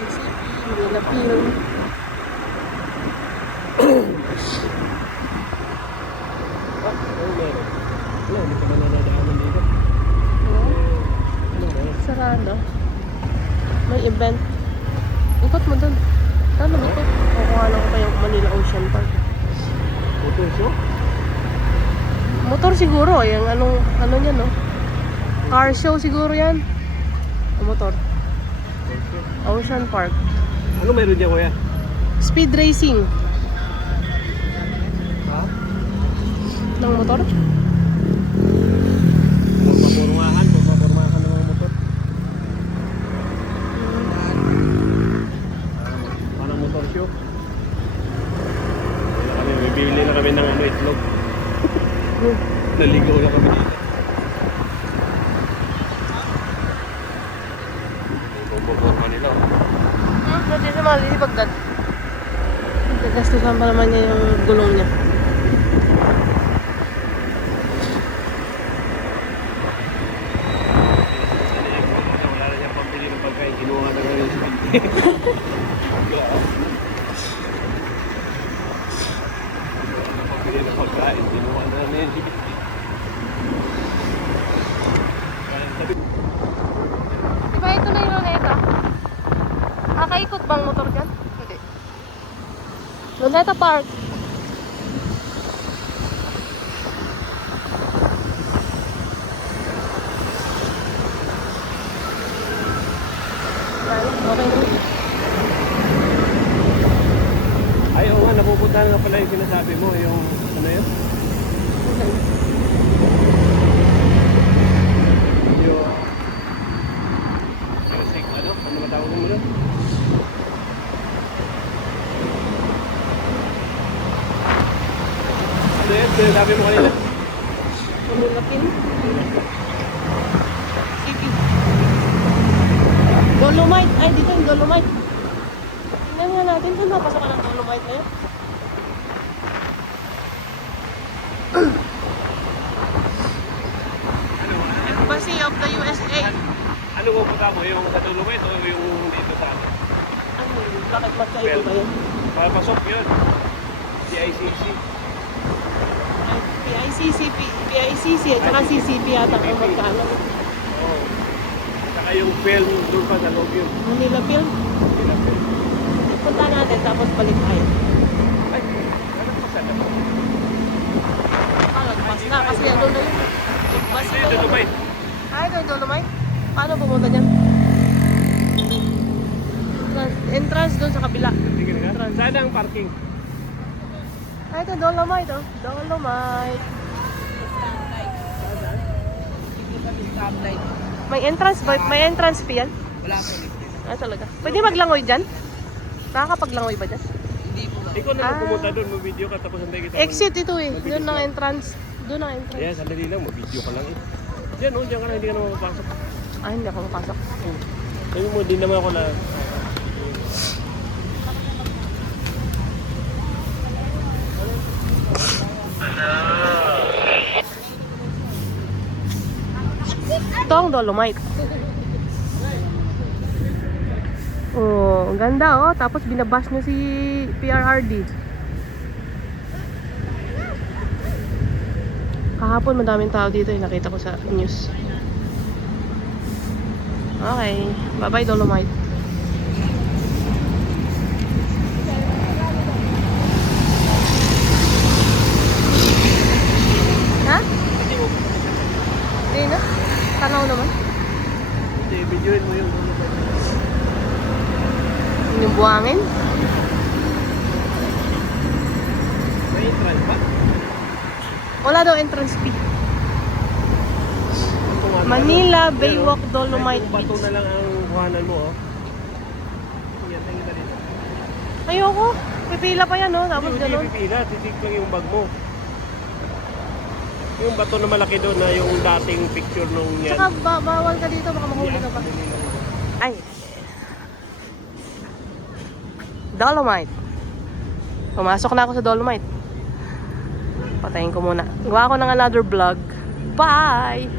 Manila Film. Wala, hindi pa man nadaanan dito. Sarado. May event. Ikot mo dun. Ano ba ito? Kukuha lang ko kayong Manila Ocean Park. Motor show? Motor siguro. Yung ano niya, no? Car show siguro yan. O motor. Ocean Park. Ano meron dyan, kuya? Speed racing. Ha? Ng motor? Papapurmahan ng mga motor. Parang motor show. Bibili na kami ng itlog. Naligaw na kami dito. Pagpapurma nila. Pwede sa mga lilipagdad. Gagastusan pa naman niya yung gulong niya. Wala na siyang pambili ng pagkain. Kinuha na kami yung speed. Pambili ng pagkain. Kinuha na kami yung speed. Diba ito na yung Luneta? Kakaikot bang motor dyan? Hindi. Luneta Park. Okay na. Ay, oo nga. Napupunta na pala yung sinasabi mo. Yung ano yun? Yung ano matawag mo doon? Ano yun? Sinasabi mo kanina? Manila Film. City. Dolomite. Ay, dito yung Dolomite. Tingnan nga natin kung napasok ka ng Dolomite na yun. Embassy of the USA. Ano pupunta mo? Yung sa Dolomite o yung dito sa ano? Ano yun? Bakit magkaiba ba yun? Papasok yun. CICC. PICC at saka CCP yata ang magkano. Oo. Saka yung film doon pa sa loob yun. Manila Film. Manila Film. Punta natin tapos balik tayo. Ay, ano pa sa loob? Lagpas na kasi ano na yun. Lagpas Ito na yung yun. Dolomite. Ah, ito yung Dolomite. Paano pumunta dyan? Entrance doon sa kabila. Sige na. Saan ang parking? Ah, ito Dolomite oh. Dolomite. May entrance ba? May entrance fee yan? Wala po. Ah, talaga. Pwede maglangoy dyan? Nakakapaglangoy ba dyan? Hindi po. Ikaw na lang pumunta doon, mag-video ka tapos hantay kita. Exit ito eh. Doon ang entrance. Doon ang entrance. Yes, sandali lang, mag-video ka lang eh. Diyan, oh, diyan ka lang, hindi ka naman mapapasok. Ah, hindi ako mapasok. Sabi mo, di naman ako na... Ito ang Dolomite. Oh, ang ganda oh. Tapos binabash niya si PRRD. Kahapon madaming tao dito eh. Nakita ko sa news. Okay. Bye-bye Dolomite. Ha? Hindi na. Tanaw naman. Hindi, videoin mo yung... Yung buhangin. May entrance ba? Wala daw entrance fee. Manila Baywalk Dolomite Beach. Bato Beach. na lang ang kuhanan mo, oh. Yan, tingin ka dito. Ayoko. Pipila pa yan, no? Tapos Hindi gano'n. pipila, titig lang yung bag mo. Yung bato na malaki doon na yung dating picture nung yan. Tsaka bawal ka dito, baka mahuli ka pa. Ay. Dolomite. Pumasok na ako sa Dolomite. Patayin ko muna. Gawa ko ng another vlog. Bye!